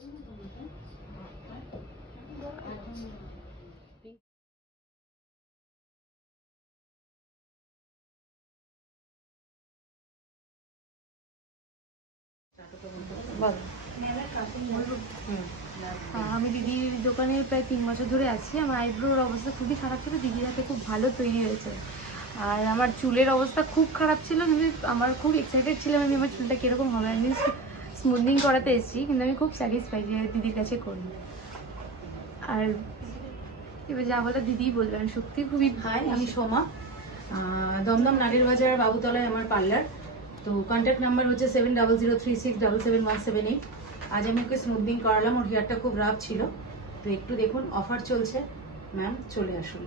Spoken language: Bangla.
আমি দিদির দোকানে প্রায় 3 বছর ধরে আছি। আমার আইব্রোর অবস্থা খুবই খারাপ ছিল, দিদির হাতে খুব ভালো তৈরি হয়েছে। আর আমার চুলের অবস্থা খুব খারাপ ছিল, কিন্তু আমার খুব এক্সাইটেড ছিলাম আমি আমার চুলটা কীরকম হবে। আমি স্মুথনিং করাতে এসেছি, কিন্তু আমি খুব স্যাটিসফাই যে দিদির কাছে করি। আর এবার যা বলে দিদিই বলবেন, সত্যি খুবই। হাই, আমি সোমা, দমদম নাগের বাজার বাবুতলায় আমার পার্লার। তো কন্ট্যাক্ট নাম্বার হচ্ছে 7003677178। আজ আমি ওকে স্মুথনিং করালাম, ওর হেয়ারটা খুব রাফ ছিল। তো একটু দেখুন, অফার চলছে, ম্যাম চলে আসুন।